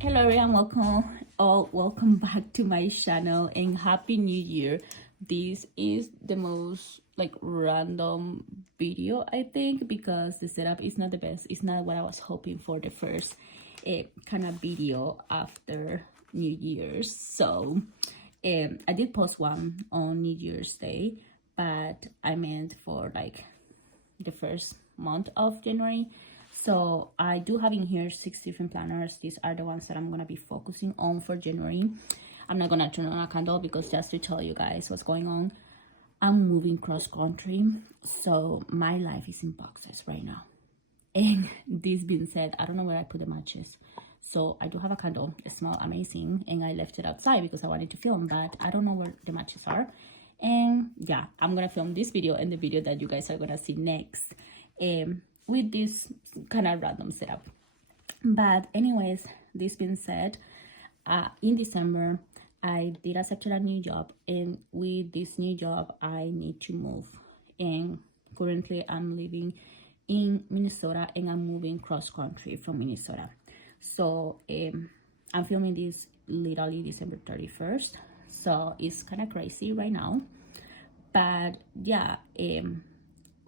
Hello everyone, welcome back to my channel and happy new year. This is the most random video, I think, because the setup is not the best. It's not what I was hoping for the first kind of video after New Year's. So I did post one on New Year's Day, but I meant for the first month of January. So I do have in here 6 different planners. These are the ones that I'm gonna be focusing on for January. I'm not gonna turn on a candle because just to tell you guys what's going on, I'm moving cross country, so my life is in boxes right now. And this being said, I don't know where I put the matches. So I do have a candle, it smells amazing, and I left it outside because I wanted to film, but I don't know where the matches are. And yeah, I'm gonna film this video and the video that you guys are gonna see next with this kind of random setup. But anyways, this being said, in December I did accept a new job, and with this new job I need to move, and currently I'm living in Minnesota and I'm moving cross country from Minnesota. So I'm filming this literally December 31st, so it's kind of crazy right now. But yeah,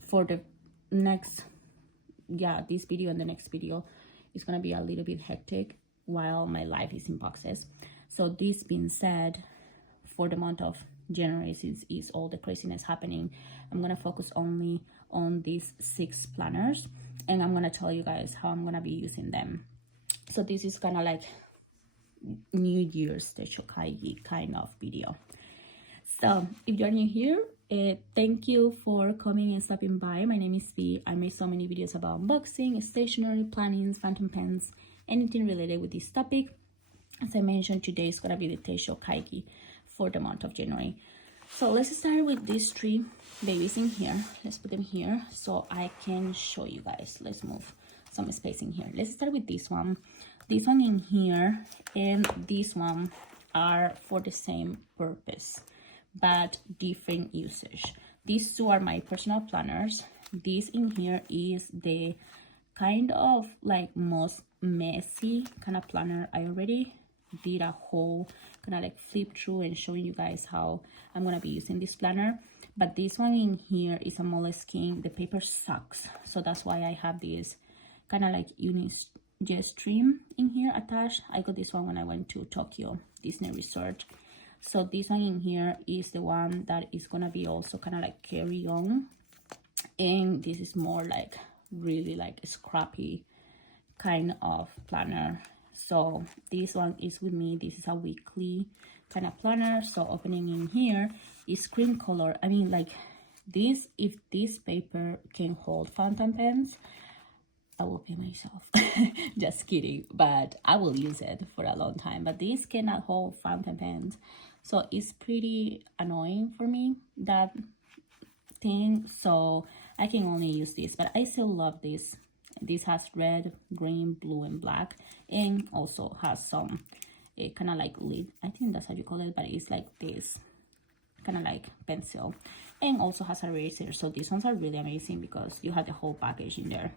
for the next this video and the next video is gonna be a little bit hectic while my life is in boxes. So this being said, for the month of January, since is all the craziness happening, I'm gonna focus only on these 6 planners, and I'm gonna tell you guys how I'm gonna be using them. So this is kind of like New Year's Techo Kaigi kind of video. So if you're new here, thank you for coming and stopping by. My name is V. I make so many videos about unboxing, stationery, plannings, phantom pens, anything related with this topic. As I mentioned, today is gonna be the Techo Kaigi for the month of January. So let's start with these 3 babies in here. Let's put them here so I can show you guys. Let's move some space in here. Let's start with this one in here, and this one are for the same purpose but different usage. These 2 are my personal planners. This in here is the kind of most messy kind of planner. I already did a whole kind of flip through and showing you guys how I'm gonna be using this planner. But this one in here is a moleskin. The paper sucks, so that's why I have this kind of uni stream in here attached. I got this one when I went to Tokyo Disney Resort. So this one in here is the one that is gonna be also kind of carry on, and this is more really scrappy kind of planner. So this one is with me. This is a weekly kind of planner. So opening in here is cream color. I mean, this, if this paper can hold fountain pens, I will pay myself. Just kidding, but I will use it for a long time. But this cannot hold fountain pens, so it's pretty annoying for me, that thing. So I can only use this, but I still love this. This has red, green, blue, and black, and also has some kind of lid. I think that's how you call it, but it's like this kind of pencil, and also has a eraser. So these ones are really amazing because you have the whole package in there.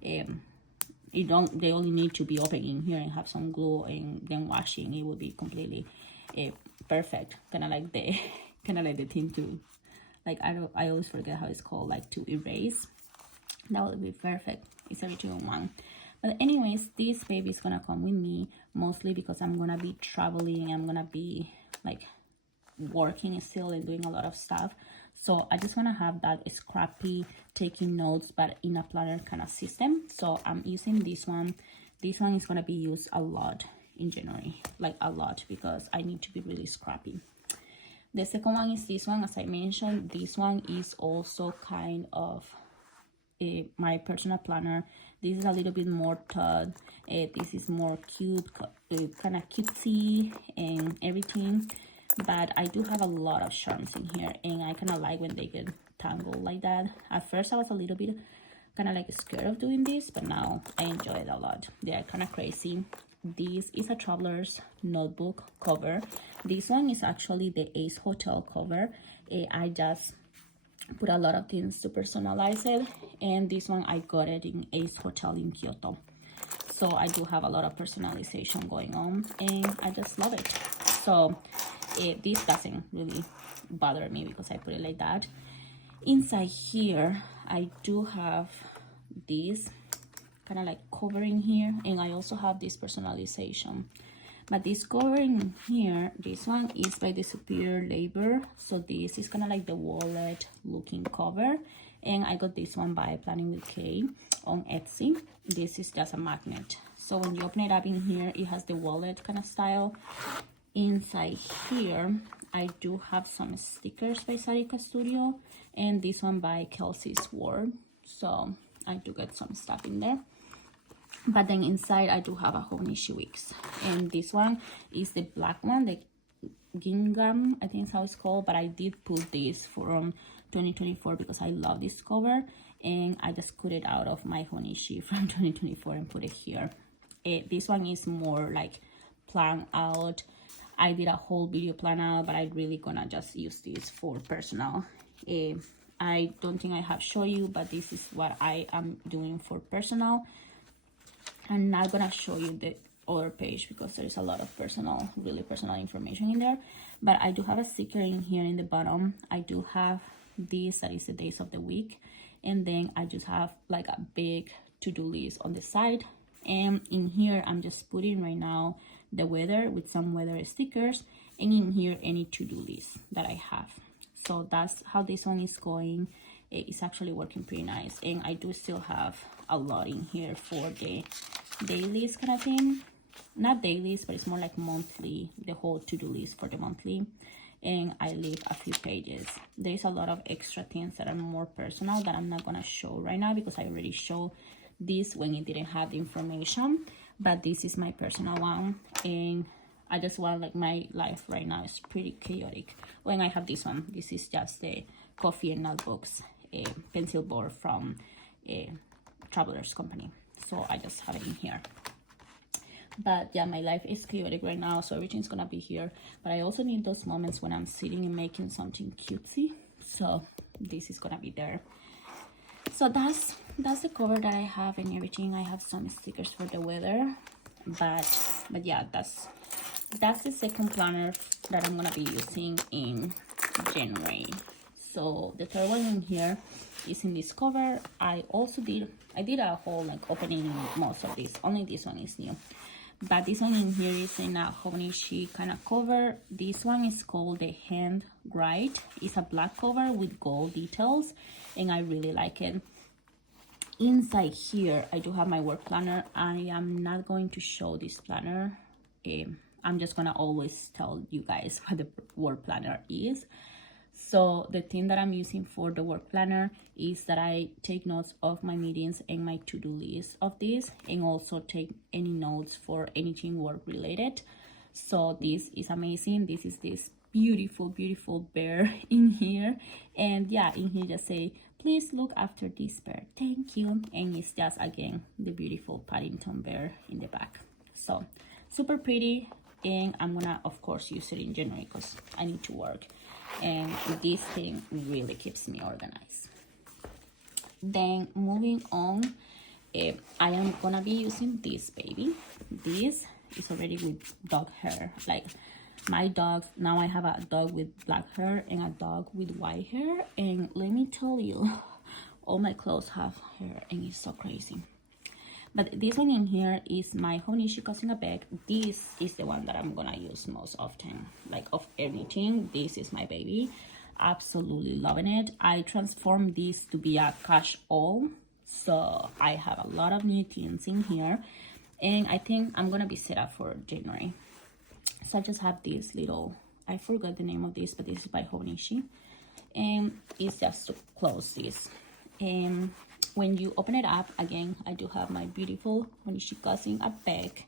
They only need to be open in here and have some glue, and then washing it will be completely perfect. Kind of like the thing to I always forget how it's called, to erase. That would be perfect. It's every 2 in 1. But anyways, this baby is gonna come with me mostly because I'm gonna be traveling. I'm gonna be working still and doing a lot of stuff. So I just want to have that scrappy taking notes, but in a planner kind of system. So I'm using this one. This one is going to be used a lot in January, a lot, because I need to be really scrappy. The second one is this one. As I mentioned, this one is also kind of my personal planner. This is a little bit more thought. This is more cute, kind of cutesy and everything. But I do have a lot of charms in here, and I kind of like when they get tangled like that. At first I was a little bit kind of scared of doing this, but now I enjoy it a lot. They are kind of crazy. This is a traveler's notebook cover. This one is actually the Ace Hotel cover. I just put a lot of things to personalize it, and this one I got it in Ace Hotel in Kyoto. So I do have a lot of personalization going on, and I just love it. So this doesn't really bother me because I put it like that. Inside here, I do have this kind of like covering here, and I also have this personalization. But this covering here, this one is by the Superior Labor. So this is kind of like the wallet looking cover. And I got this one by Planning with Kay on Etsy. This is just a magnet. So when you open it up in here, it has the wallet kind of style. Inside here, I do have some stickers by Sarika Studio. And this one by Kelsey's Ward. So I do get some stuff in there. But then inside I do have a Hobonichi Wix, and this one is the black one, the gingham, I think is how it's called. But I did put this from 2024 because I love this cover, and I just cut it out of my Hobonichi from 2024 and put it here. This one is more like plan out. I did a whole video plan out, but I'm really gonna just use this for personal. I don't think I have shown you, but this is what I am doing for personal. I'm not gonna show you the other page because there's a lot of personal, really personal information in there. But I do have a sticker in here in the bottom. I do have this, that is the days of the week. And then I just have like a big to-do list on the side. And in here, I'm just putting right now the weather with some weather stickers. And in here, any to-do list that I have. So that's how this one is going. It's actually working pretty nice, and I do still have a lot in here for the dailies kind of thing. Not dailies, but it's more like monthly, the whole to-do list for the monthly. And I leave a few pages. There's a lot of extra things that are more personal that I'm not gonna show right now because I already showed this when it didn't have the information. But this is my personal one, and I just want, like, my life right now is pretty chaotic. When I have this one, this is just the coffee and notebooks pencil board from a Traveler's Company. So I just have it in here. But yeah, my life is chaotic right now, so everything's gonna be here. But I also need those moments when I'm sitting and making something cutesy. So this is gonna be there. So that's the cover that I have and everything. I have some stickers for the weather. But yeah, that's the second planner that I'm gonna be using in January. So the third one in here is in this cover. I did a whole like opening most of this. Only this one is new. But this one in here is in a Hobonichi kind of cover. This one is called the Hand Write. It's a black cover with gold details, and I really like it. Inside here, I do have my work planner. I am not going to show this planner. I'm just gonna always tell you guys what the work planner is. So the thing that I'm using for the work planner is that I take notes of my meetings and my to-do list of this, and also take any notes for anything work related. So this is amazing. This is this beautiful bear in here, and yeah, in here just say, please look after this bear, thank you. And it's just, again, the beautiful Paddington bear in the back. So super pretty, and I'm gonna of course use it in January because I need to work, and this thing really keeps me organized. Then moving on, I am gonna be using this baby. This is already with dog hair. Like my dogs, now I have a dog with black hair and a dog with white hair, and let me tell you, all my clothes have hair, and it's so crazy. But this one in here is my Hobonichi Cousin a Bag. This is the one that I'm gonna use most often. Like, of anything, this is my baby. Absolutely loving it. I transformed this to be a cash-all, so I have a lot of new things in here, and I think I'm gonna be set up for January. So I just have this little, I forgot the name of this, but this is by Hobonichi, and it's just to close this. And when you open it up, again, I do have my beautiful Hobonichi Cousin a Bag.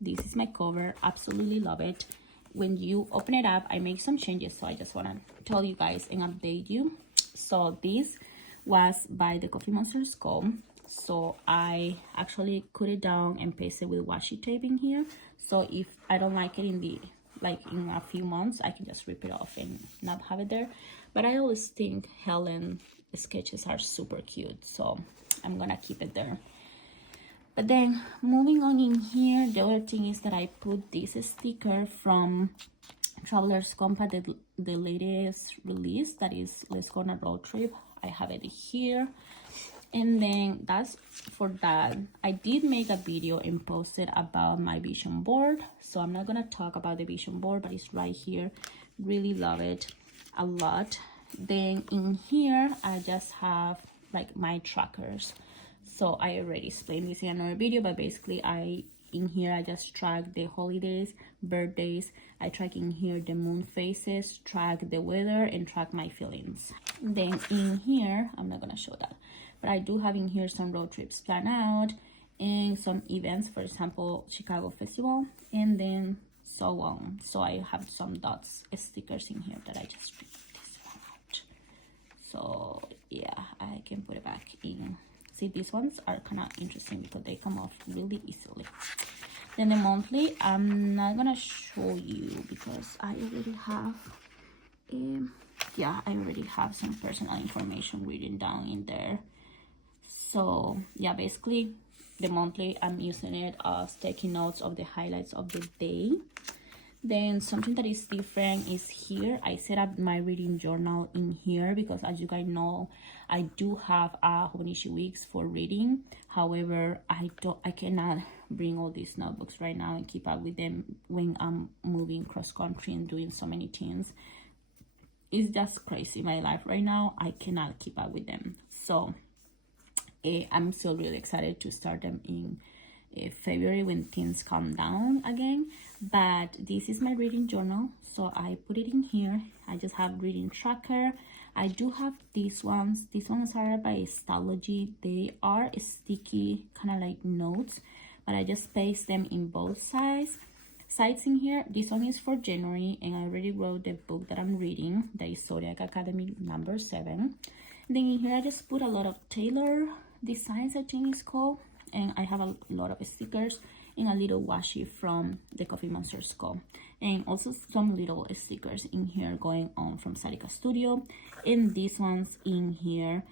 This is my cover. Absolutely love it. When you open it up, I make some changes, so I just want to tell you guys and update you. So this was by the Coffee Monster's comb. So I actually cut it down and pasted with washi tape in here. So if I don't like it in a few months, I can just rip it off and not have it there. But I always think Helen sketches are super cute, so I'm gonna keep it there. But then moving on in here, the other thing is that I put this sticker from Traveler's Compass, the latest release, that is Let's Go on a Road Trip. I have it here. And then that's for that. I did make a video and posted about my vision board, so I'm not gonna talk about the vision board, but it's right here. Really love it a lot. Then in here I just have like my trackers. So I already explained this in another video, but basically in here I just track the holidays, birthdays. I track in here the moon phases, track the weather, and track my feelings. Then in here, I'm not gonna show that, but I do have in here some road trips planned out and some events, for example, Chicago Festival, and then so on. So I have some dots stickers in here that I just ripped this one out. So yeah, I can put it back in. See, these ones are kind of interesting because they come off really easily. Then the monthly, I'm not gonna show you because I already have I already have some personal information written down in there. So yeah, basically the monthly, I'm using it as taking notes of the highlights of the day. Then something that is different is here. I set up my reading journal in here because, as you guys know, I do have a Hobonichi weeks for reading. However, I cannot bring all these notebooks right now and keep up with them when I'm moving cross country and doing so many things. It's just crazy, my life right now. I cannot keep up with them. So I'm still really excited to start them in February when things calm down again. But this is my reading journal, so I put it in here. I just have reading tracker. I do have these ones. These ones are by Stylogy. They are sticky, kind of like notes, but I just paste them in both sides in here. This one is for January, and I already wrote the book that I'm reading, that is Zodiac Academy number 7. Then in here I just put a lot of Taylor designs, I think it's called, and I have a lot of stickers and a little washi from the Coffee Monster's Co. And also some little stickers in here going on from Sarika Studio, and these ones in here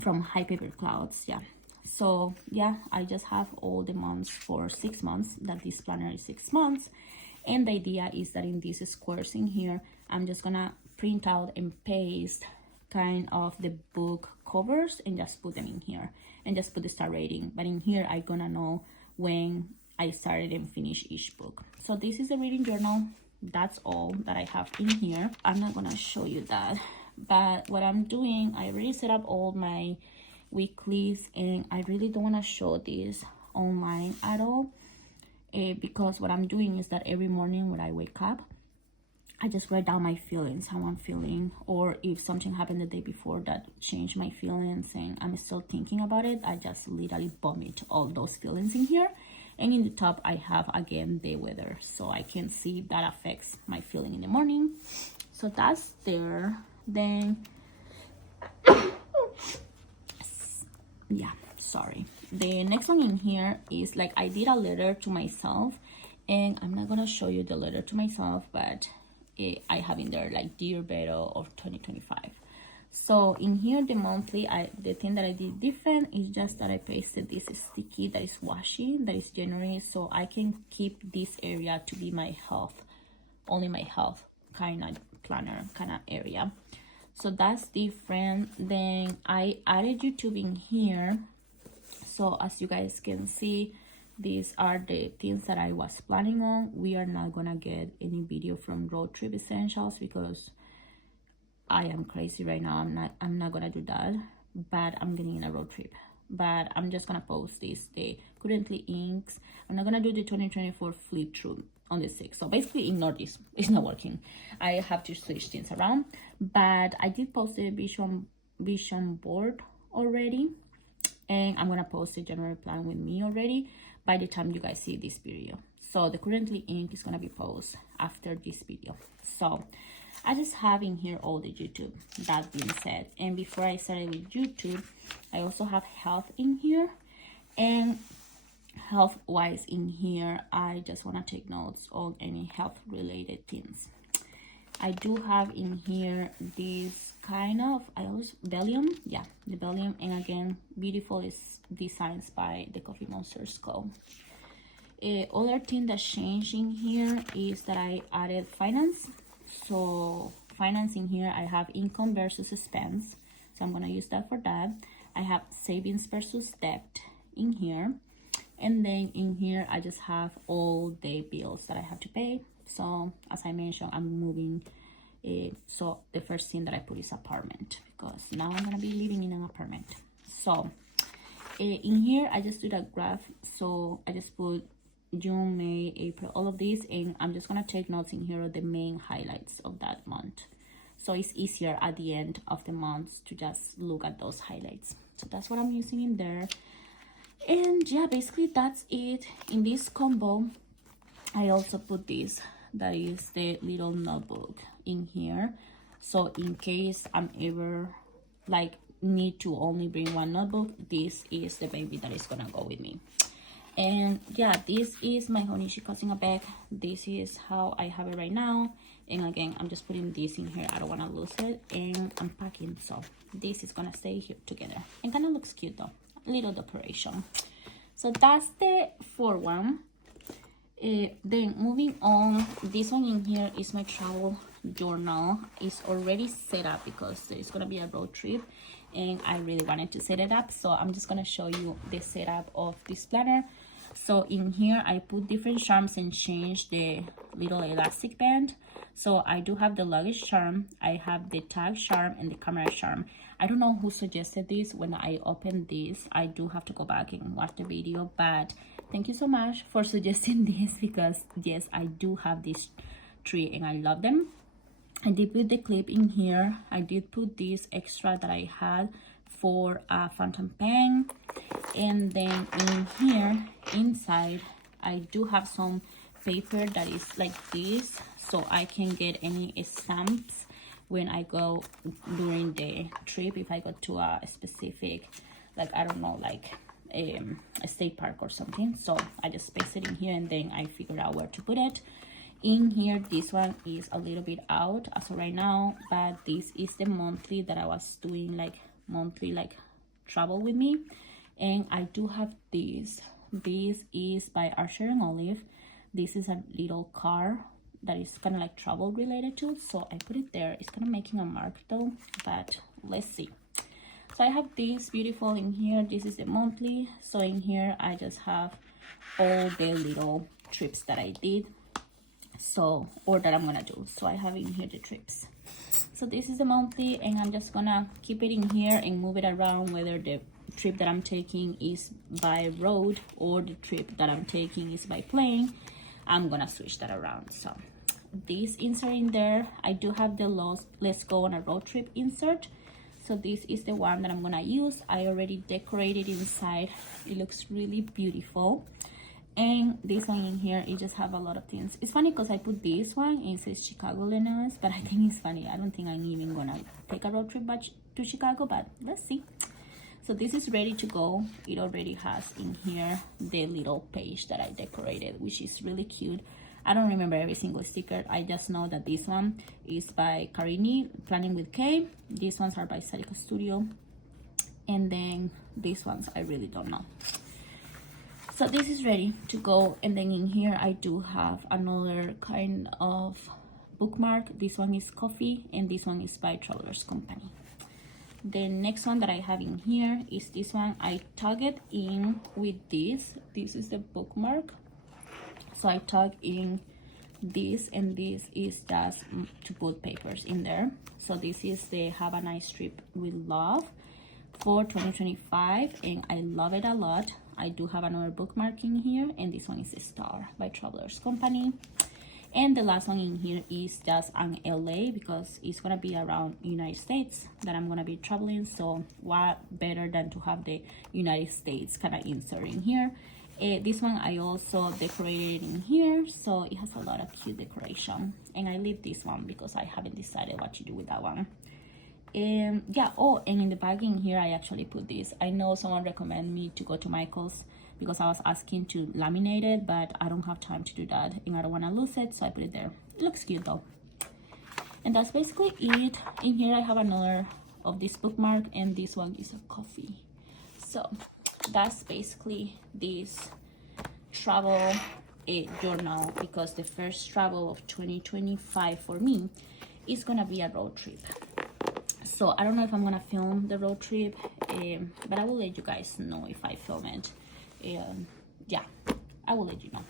from High Paper Clouds. Yeah, so yeah, I just have all the months for 6 months, that this planner is 6 months. And the idea is that in these squares in here, I'm just gonna print out and paste kind of the book covers and just put them in here and just put the star rating. But in here I'm gonna know when I started and finished each book. So this is the reading journal. That's all that I have in here. I'm not gonna show you that, but what I'm doing, I already set up all my weeklies, and I really don't want to show this online at all, because what I'm doing is that every morning when I wake up, I just write down my feelings, how I'm feeling, or if something happened the day before that changed my feelings and I'm still thinking about it, I just literally vomit all those feelings in here. And in the top I have again the weather, so I can see if that affects my feeling in the morning. So that's there. Then yeah, sorry, the next one in here is like I did a letter to myself, and I'm not gonna show you the letter to myself, but I have in there like Dear Beto of 2025. So in here the monthly, the thing that I did different is just that I pasted this sticky that is washi, that is January, so I can keep this area to be my health, only my health kind of planner kind of area. So that's different. Then I added YouTube in here, so as you guys can see, these are the things that I was planning on. We are not gonna get any video from Road Trip Essentials because I am crazy right now. I'm not gonna do that, but I'm getting in a road trip. But I'm just gonna post this, the currently inks. I'm not gonna do the 2024 flip through on the 6th, so basically ignore this, it's not working. I have to switch things around, but I did post the vision board already, and I'm gonna post the January plan with me already by the time you guys see this video. So the currently ink is gonna be posted after this video. So I just have in here all the YouTube. That being said, and before I started with YouTube, I also have health in here, and health wise in here, I just want to take notes on any health related things. I do have in here this kind of, I always Belgium, yeah, the Belgium. And again, beautiful, is designs by the Coffee Monsters Co. Other thing that's changing here is that I added finance. So finance in here, I have income versus expense, so I'm gonna use that for that. I have savings versus debt in here, and then in here I just have all the bills that I have to pay. So as I mentioned, I'm moving, so the first thing that I put is apartment, because now I'm gonna be living in an apartment. So in here I just did a graph, so I just put June, May, April, all of these, and I'm just gonna take notes in here of the main highlights of that month, so it's easier at the end of the month to just look at those highlights. So that's what I'm using in there. And yeah, basically that's it. In this combo I also put this, that is the little notebook in here, so in case I'm ever like need to only bring one notebook, this is the baby that is gonna go with me. And yeah, this is my Hobonichi cousin bag. This is how I have it right now. And again, I'm just putting this in here, I don't want to lose it, and I'm packing, so this is gonna stay here together, and kind of looks cute though, a little decoration. So that's the 4-1. Then moving on, this one in here is my travel journal. It's already set up because there's gonna be a road trip and I really wanted to set it up, so I'm just gonna show you the setup of this planner. So in here I put different charms and change the little elastic band. So I do have the luggage charm, I have the tag charm, and the camera charm. I don't know who suggested this. When I opened this, I do have to go back and watch the video, but thank you so much for suggesting this, because yes, I do have this tree and I love them. I did put the clip in here. I did put this extra that I had for a fountain pen, and then in here inside I do have some paper that is like this, so I can get any stamps when I go during the trip, if I go to a specific, like I don't know, like a state park or something. So I just paste it in here and then I figure out where to put it. In here, this one is a little bit out as of right now, but this is the monthly that I was doing, like monthly like travel with me. And I do have this is by Archer and Olive. This is a little car that is kind of like travel related to, so I put it there. It's kind of making a mark though, but let's see. So I have this beautiful in here. This is the monthly. So in here I just have all the little trips that I did, so, or that I'm gonna do. So I have in here the trips. So this is the monthly, and I'm just gonna keep it in here and move it around, whether the trip that I'm taking is by road or the trip that I'm taking is by plane. I'm gonna switch that around. So this insert in there, I do have the let's go on a road trip insert. So this is the one that I'm gonna use. I already decorated inside. It looks really beautiful. And this one in here, it just have a lot of things. It's funny because I put this one and it says Chicago, Illinois, but I think it's funny. I don't think I'm even gonna take a road trip back to Chicago, but let's see. So this is ready to go. It already has in here the little page that I decorated, which is really cute. I don't remember every single sticker. I just know that this one is by Karini, Planning with K. These ones are by Sarika Studio. And then these ones, I really don't know. So this is ready to go. And then in here, I do have another kind of bookmark. This one is coffee, and this one is by Travelers Company. The next one that I have in here is this one. I tug it in with this. This is the bookmark. So I tug in this, and this is just to put papers in there. So this is the Have a Nice Trip with Love for 2025, and I love it a lot. I do have another bookmark in here, and this one is a Star by Travelers Company. And the last one in here is just an LA, because it's gonna be around United States that I'm gonna be traveling. So what better than to have the United States kind of insert in here. This one I also decorated in here, so it has a lot of cute decoration. And I leave this one because I haven't decided what to do with that one. And yeah, oh, and in the bag in here I actually put this. I know someone recommended me to go to Michael's because I was asking to laminate it, but I don't have time to do that and I don't want to lose it, so I put it there. It looks cute though. And that's basically it. In here I have another of this bookmark, and this one is a coffee. So that's basically this travel journal, because the first travel of 2025 for me is gonna be a road trip. So I don't know if I'm gonna film the road trip, but I will let you guys know if I film it. Yeah, I will let you know.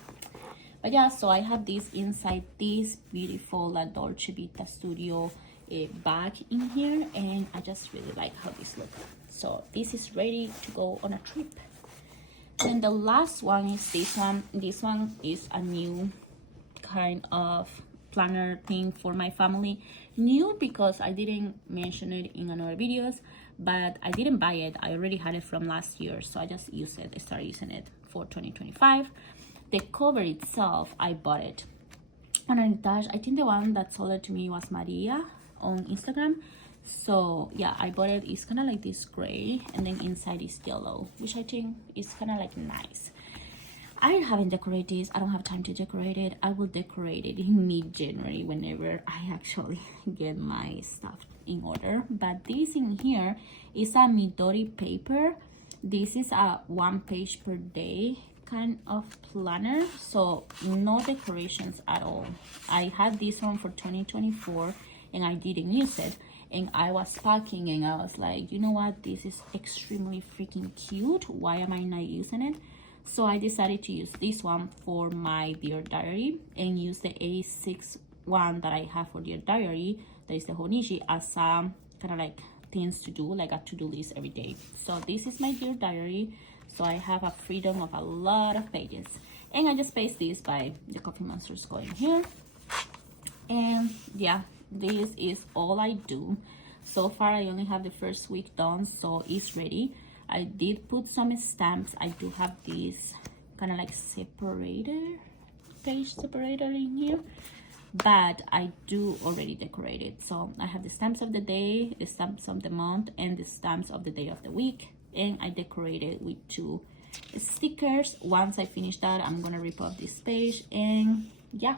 But yeah, so I have this inside this beautiful La Dolce Vita Studio bag in here, and I just really like how this looks. So this is ready to go on a trip. And the last one is this one. This one is a new kind of planner thing for my family. New because I didn't mention it in another videos, but I didn't buy it. I already had it from last year, so I just used it. I started using it for 2025. The cover itself, I bought it on Heritage. I think the one that sold it to me was Maria on Instagram. So yeah, I bought it. It's kind of like this gray, and then inside is yellow, which I think is kind of like nice. I haven't decorated this. I don't have time to decorate it. I will decorate it in mid-January whenever I actually get my stuff in order. But this in here is a Midori paper. This is a 1 page per day kind of planner, so no decorations at all. I had this one for 2024 and I didn't use it, and I was packing and I was like, you know what, this is extremely freaking cute, why am I not using it? So I decided to use this one for my Dear Diary and use the A6 one that I have for Dear Diary, that is the Hobonichi, as a kind of like things to do, like a to-do list every day. So this is my Dear Diary. So I have a freedom of a lot of pages, and I just paste this by the Coffee Monsters going here. And yeah, this is all I do so far. I only have the first week done, so it's ready. I did put some stamps. I do have this kind of like page separator in here, but I do already decorate it. So I have the stamps of the day, the stamps of the month, and the stamps of the day of the week, and I decorated with 2 stickers. Once I finish that, I'm gonna rip off this page, and yeah,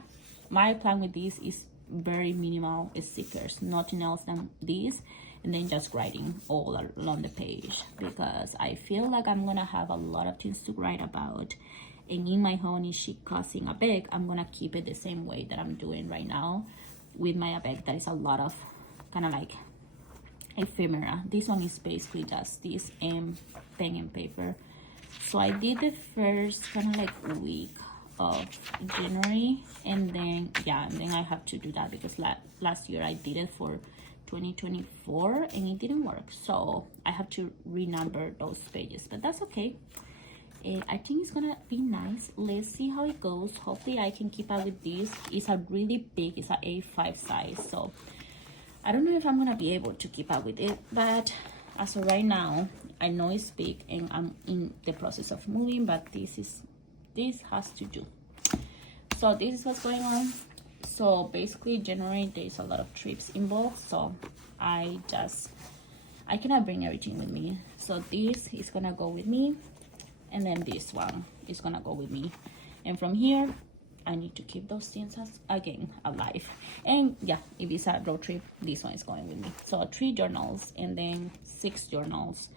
my plan with this is very minimal stickers, nothing else than this, and then just writing all along the page, because I feel like I'm gonna have a lot of things to write about. And in my Hobonichi cousin Abeg, I'm gonna keep it the same way that I'm doing right now with my Abeg. That is a lot of kind of like ephemera. This one is basically just this pen and paper. So I did the first kind of like week of January, and then yeah, and then I have to do that because last year I did it for 2024 and it didn't work, so I have to renumber those pages, but that's okay. I think it's gonna be nice. Let's see how it goes. Hopefully I can keep up with this. It's a really big, it's an A5 size, so I don't know if I'm gonna be able to keep up with it, but as of right now, I know it's big and I'm in the process of moving, but this has to do. So this is what's going on. So basically January, there's a lot of trips involved, so I cannot bring everything with me. So this is gonna go with me, and then this one is gonna go with me, and from here I need to keep those things again alive. And yeah, if it's a road trip, this one is going with me. So 3 journals and then 6 journals,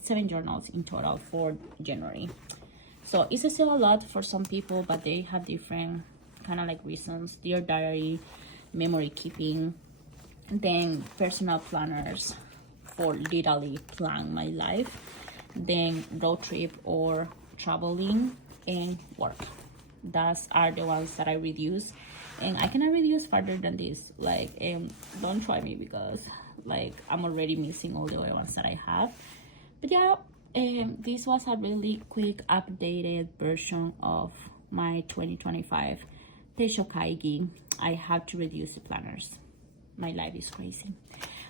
7 journals in total for January. So it's still a lot for some people, but they have different kind of like reasons. Dear Diary, memory keeping, then personal planners for literally plan my life, then road trip or traveling, and work. Those are the ones that I reduce, and I cannot reduce further than this. Like, don't try me, because like I'm already missing all the other ones that I have. But yeah, this was a really quick updated version of my 2025 Techo Kaigi. I have to reduce the planners. My life is crazy,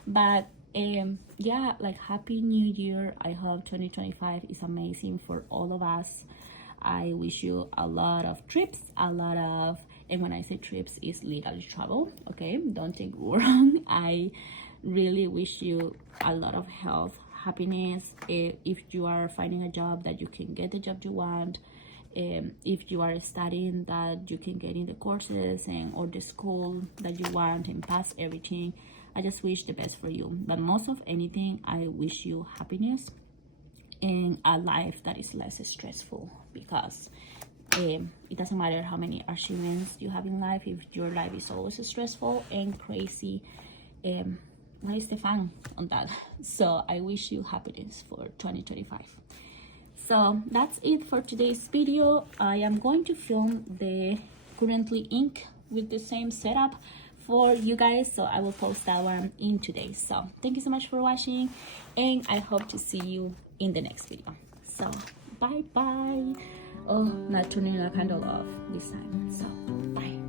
but yeah, like happy new year. I hope 2025 is amazing for all of us. I wish you a lot of trips, and when I say trips, it's literally travel, okay? Don't take wrong. I really wish you a lot of health, happiness. If you are finding a job, that you can get the job you want, if you are studying, that you can get in the courses and or the school that you want and pass everything. I just wish the best for you, but most of anything, I wish you happiness and a life that is less stressful, because it doesn't matter how many achievements you have in life. If your life is always stressful and crazy, what is the fun on that? So I wish you happiness for 2025. So that's it for today's video. I am going to film the currently ink with the same setup for you guys, so I will post that one in today. So thank you so much for watching, and I hope to see you in the next video. So bye bye. Oh, not turning a candle off this time, so bye.